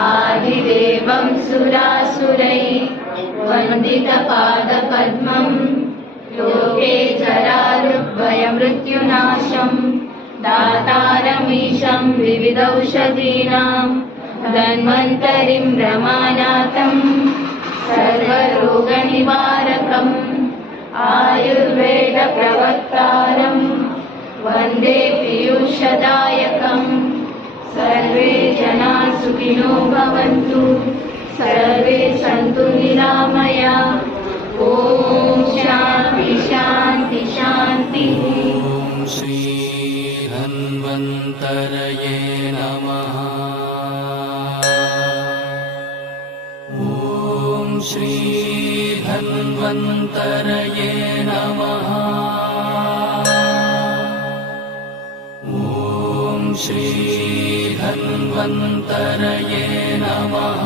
आदिदेवं सुरासुरैः वन्दितपादपद्मं लोके जरारुग्भयमृत्युनाशं दातारमीशं विविधौषधीनां धन्वन्तरिं रमानाथं सर्वरोगनिवारकम् आयुर्वेदप्रवक्तारं वन्दे पीयूषदायकम्। सर्वे जनाः सुखिनो भवन्तु, सर्वे सन्तु निरामया। ॐ शान्ति शान्ति शान्तिः। ॐ श्री धन्वन्तरये नमः। ॐ श्री धन्वन्तरये नमः। ॐ श्री धन्वन्तरये नमः।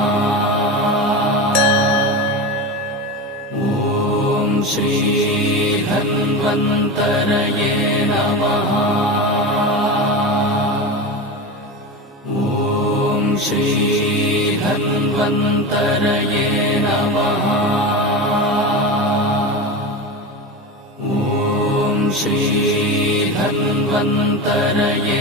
ॐ श्री धन्वन्तरये नमः। ॐ श्री धन्वन्तरये नमः। ॐ श्री धन्वन्तरये